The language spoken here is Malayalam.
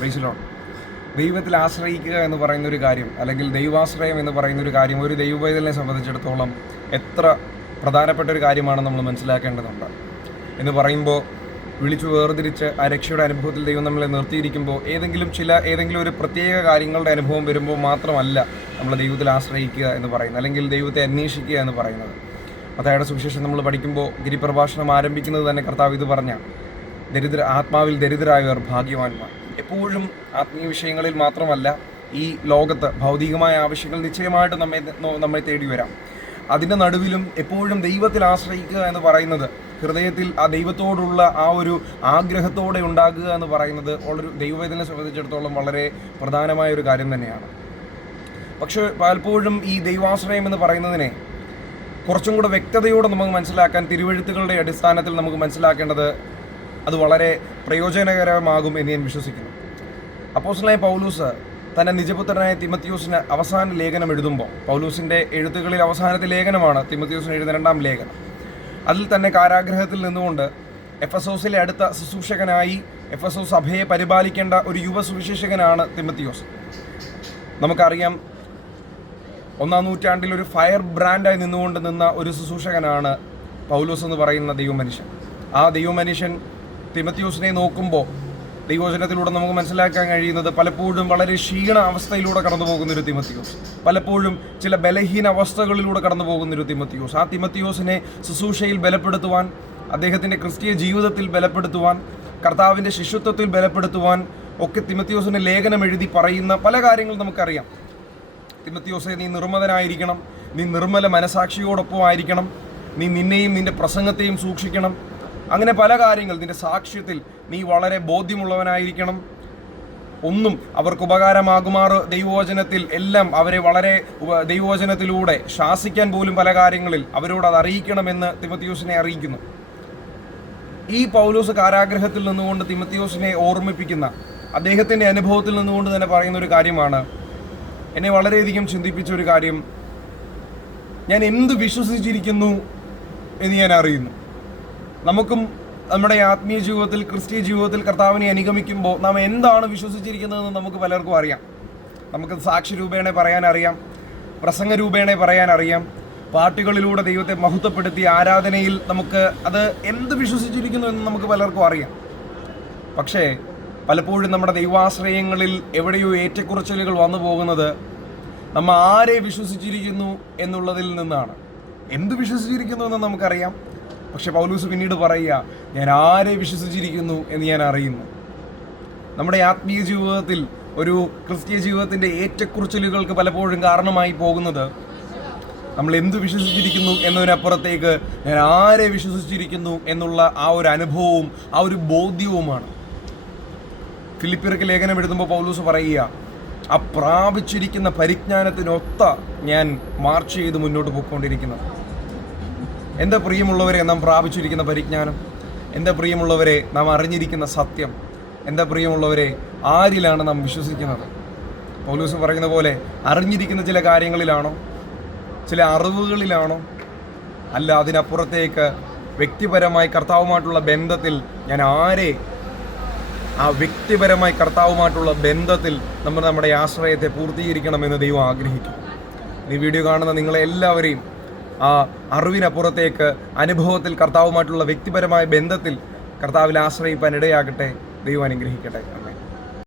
പ്രൈസിലോ ദൈവത്തിൽ ആശ്രയിക്കുക എന്ന് പറയുന്ന ഒരു കാര്യം അല്ലെങ്കിൽ ദൈവാശ്രയം എന്ന് പറയുന്ന ഒരു കാര്യം ഒരു ദൈവവേദനെ സംബന്ധിച്ചിടത്തോളം എത്ര പ്രധാനപ്പെട്ട ഒരു കാര്യമാണ് നമ്മൾ മനസ്സിലാക്കേണ്ടതുണ്ട്. എന്ന് പറയുമ്പോൾ വിളിച്ചു വേർതിരിച്ച് ആ രക്ഷയുടെ അനുഭവത്തിൽ ദൈവം നമ്മളെ നിർത്തിയിരിക്കുമ്പോൾ ഏതെങ്കിലും ചില ഏതെങ്കിലും ഒരു പ്രത്യേക കാര്യങ്ങളുടെ അനുഭവം വരുമ്പോൾ മാത്രമല്ല നമ്മൾ ദൈവത്തിൽ ആശ്രയിക്കുക എന്ന് പറയുന്നത് അല്ലെങ്കിൽ ദൈവത്തെ അന്വേഷിക്കുക എന്ന് പറയുന്നത്. മത്തായുടെ സുവിശേഷം നമ്മൾ പഠിക്കുമ്പോൾ ഗിരിപ്രഭാഷണം ആരംഭിക്കുന്നത് തന്നെ കർത്താവ് ഇത് പറഞ്ഞ ദരിദ്ര ആത്മാവിൽ ദരിദ്രായവർ ഭാഗ്യവാന്മാർ. എപ്പോഴും ആത്മീയ വിഷയങ്ങളിൽ മാത്രമല്ല ഈ ലോകത്ത് ഭൗതികമായ ആവശ്യങ്ങൾ നിശ്ചയമായിട്ട് നമ്മെ നമ്മെ തേടി വരാം. അതിന്റെ നടുവിലും എപ്പോഴും ദൈവത്തിൽ ആശ്രയിക്കുക എന്ന് പറയുന്നത് ഹൃദയത്തിൽ ആ ദൈവത്തോടുള്ള ആ ഒരു ആഗ്രഹത്തോടെ ഉണ്ടാകുക എന്ന് പറയുന്നത് ഉള്ളൊരു ദൈവവേദനെ സംബന്ധിച്ചിടത്തോളം വളരെ പ്രധാനമായ ഒരു കാര്യം തന്നെയാണ്. പക്ഷേ പലപ്പോഴും ഈ ദൈവാശ്രയം എന്ന് പറയുന്നതിനെ കുറച്ചും കൂടെ വ്യക്തതയോടെ നമുക്ക് മനസ്സിലാക്കാൻ തിരുവഴുത്തുകളുടെ അടിസ്ഥാനത്തിൽ നമുക്ക് മനസ്സിലാക്കേണ്ടത് അത് വളരെ പ്രയോജനകരമാകും എന്ന് ഞാൻ വിശ്വസിക്കുന്നു. അപ്പോസ്ലായ പൗലൂസ് തന്റെ നിജപുത്രനായ തിമത്യൂസിന് അവസാന ലേഖനം എഴുതുമ്പോൾ പൗലൂസിന്റെ എഴുത്തുകളിൽ അവസാനത്തെ ലേഖനമാണ് തിമത്യൂസിന് എഴുതുന്ന രണ്ടാം ലേഖനം. അതിൽ തന്നെ കാരാഗ്രഹത്തിൽ നിന്നുകൊണ്ട് എഫ് എസ് ഓസിലെ അടുത്ത ശുശ്രൂഷകനായി എഫ് എസ് ഒ സഭയെ പരിപാലിക്കേണ്ട ഒരു യുവ സുവിശേഷകനാണ് തിമത്യോസ്. നമുക്കറിയാം ഒന്നാം നൂറ്റാണ്ടിൽ ഒരു ഫയർ ബ്രാൻഡായി നിന്നുകൊണ്ട് നിന്ന ഒരു ശുശ്രൂഷകനാണ് പൗലോസ് എന്ന് പറയുന്ന ദൈവമനുഷ്യൻ. ആ ദൈവമനുഷ്യൻ തിമത്യൂസിനെ നോക്കുമ്പോൾ ദൈവവചനത്തിലൂടെ നമുക്ക് മനസ്സിലാക്കാൻ കഴിയുന്നത് പലപ്പോഴും വളരെ ക്ഷീണ അവസ്ഥയിലൂടെ കടന്നു പോകുന്ന ഒരു തിമത്തിയോസ് പലപ്പോഴും ചില ബലഹീന അവസ്ഥകളിലൂടെ കടന്നു പോകുന്ന ഒരു തിമത്തിയോസ് ആ തിമത്തിയോസിനെ ശുശ്രൂഷയിൽ ബലപ്പെടുത്തുവാൻ അദ്ദേഹത്തിന്റെ ക്രിസ്തീയ ജീവിതത്തിൽ ബലപ്പെടുത്തുവാൻ കർത്താവിന്റെ ശിശുത്വത്തിൽ ബലപ്പെടുത്തുവാൻ ഒക്കെ തിമത്തിയോസിന്റെ ലേഖനം എഴുതി പറയുന്ന പല കാര്യങ്ങളും നമുക്കറിയാം. തിമത്തിയോസെ നീ നിർമ്മതനായിരിക്കണം നീ നിർമ്മല മനസാക്ഷിയോടൊപ്പം ആയിരിക്കണം നീ നിന്നെയും നിന്റെ പ്രസംഗത്തെയും സൂക്ഷിക്കണം. അങ്ങനെ പല കാര്യങ്ങൾ നിന്റെ സാക്ഷ്യത്തിൽ നീ വളരെ ബോധ്യമുള്ളവനായിരിക്കണം. ഒന്നും അവർക്ക് ഉപകാരമാകുമാറ് ദൈവവചനത്തിൽ എല്ലാം അവരെ വളരെ ദൈവവചനത്തിലൂടെ ശാസിക്കാൻ പോലും പല കാര്യങ്ങളിൽ അവരോട് അത് അറിയിക്കണമെന്ന് തിമത്തിയൂസിനെ അറിയിക്കുന്നു. ഈ പൗലോസ് കാരാഗ്രഹത്തിൽ നിന്നുകൊണ്ട് തിമത്തിയോസിനെ ഓർമ്മിപ്പിക്കുന്ന അദ്ദേഹത്തിന്റെ അനുഭവത്തിൽ നിന്നുകൊണ്ട് തന്നെ പറയുന്ന ഒരു കാര്യമാണ് എന്നെ വളരെയധികം ചിന്തിപ്പിച്ച ഒരു കാര്യം. ഞാൻ എന്ത് വിശ്വസിച്ചിരിക്കുന്നു എന്ന് ഞാൻ അറിയുന്നു. നമുക്കും നമ്മുടെ ആത്മീയ ജീവിതത്തിൽ ക്രിസ്ത്യ ജീവിതത്തിൽ കർത്താവിനെ അനുഗമിക്കുമ്പോൾ നാം എന്താണ് വിശ്വസിച്ചിരിക്കുന്നതെന്ന് നമുക്ക് പലർക്കും അറിയാം. നമുക്ക് സാക്ഷി രൂപേണ പറയാൻ അറിയാം പ്രസംഗ രൂപേണ പറയാൻ അറിയാം പാട്ടുകളിലൂടെ ദൈവത്തെ മഹത്വപ്പെടുത്തി ആരാധനയിൽ നമുക്ക് അത് എന്ത് വിശ്വസിച്ചിരിക്കുന്നു എന്ന് നമുക്ക് പലർക്കും അറിയാം. പക്ഷേ പലപ്പോഴും നമ്മുടെ ദൈവാശ്രയങ്ങളിൽ എവിടെയോ ഏറ്റക്കുറച്ചിലുകൾ വന്നു പോകുന്നത് നമ്മൾ ആരെ വിശ്വസിച്ചിരിക്കുന്നു എന്നുള്ളതിൽ നിന്നാണ്. എന്ത് വിശ്വസിച്ചിരിക്കുന്നു എന്ന് നമുക്കറിയാം? പക്ഷെ പൗലൂസ് പിന്നീട് പറയുക ഞാൻ ആരെ വിശ്വസിച്ചിരിക്കുന്നു എന്ന് ഞാൻ അറിയുന്നു. നമ്മുടെ ആത്മീയ ജീവിതത്തിൽ ഒരു ക്രിസ്തീയ ജീവിതത്തിന്റെ ഏറ്റക്കുറിച്ചിലുകൾക്ക് പലപ്പോഴും കാരണമായി പോകുന്നത് നമ്മൾ എന്തു വിശ്വസിച്ചിരിക്കുന്നു എന്നതിനപ്പുറത്തേക്ക് ഞാൻ ആരെ വിശ്വസിച്ചിരിക്കുന്നു എന്നുള്ള ആ ഒരു അനുഭവവും ആ ഒരു ബോധ്യവുമാണ്. ഫിലിപ്പിയർക്ക് ലേഖനം എഴുതുമ്പോൾ പൗലൂസ് പറയുക ആ പ്രാപിച്ചിരിക്കുന്ന പരിജ്ഞാനത്തിനൊത്ത ഞാൻ മാർച്ച് ചെയ്ത് മുന്നോട്ട് പോയിക്കൊണ്ടിരിക്കുന്നത് എന്റെ പ്രിയമുള്ളവരെ നാം പ്രാപിച്ചിരിക്കുന്ന പരിജ്ഞാനം? എന്റെ പ്രിയമുള്ളവരെ നാം അറിഞ്ഞിരിക്കുന്ന സത്യം? എന്റെ പ്രിയമുള്ളവരെ ആരിലാണ് നാം വിശ്വസിക്കുന്നത്? പൗലൂസ് പറയുന്ന പോലെ അറിഞ്ഞിരിക്കുന്ന ചില കാര്യങ്ങളിലാണോ? ചില അറിവുകളിലാണോ? അല്ല അതിനപ്പുറത്തേക്ക് വ്യക്തിപരമായി കർത്താവുമായിട്ടുള്ള ബന്ധത്തിൽ ഞാൻ ആരെ? ആ വ്യക്തിപരമായി കർത്താവുമായിട്ടുള്ള ബന്ധത്തിൽ നമ്മൾ നമ്മുടെ ആശ്രയത്തെ പൂർത്തീകരിക്കണമെന്ന് ദൈവം ആഗ്രഹിക്കും ഈ വീഡിയോ കാണുന്ന നിങ്ങളെ എല്ലാവരെയും ആ അറിവിനപ്പുറത്തേക്ക് അനുഭവത്തിൽ കർത്താവുമായിട്ടുള്ള വ്യക്തിപരമായ ബന്ധത്തിൽ കർത്താവിൽ ആശ്രയിപ്പാൻ ഇടയാകട്ടെ ദൈവം അനുഗ്രഹിക്കട്ടെ.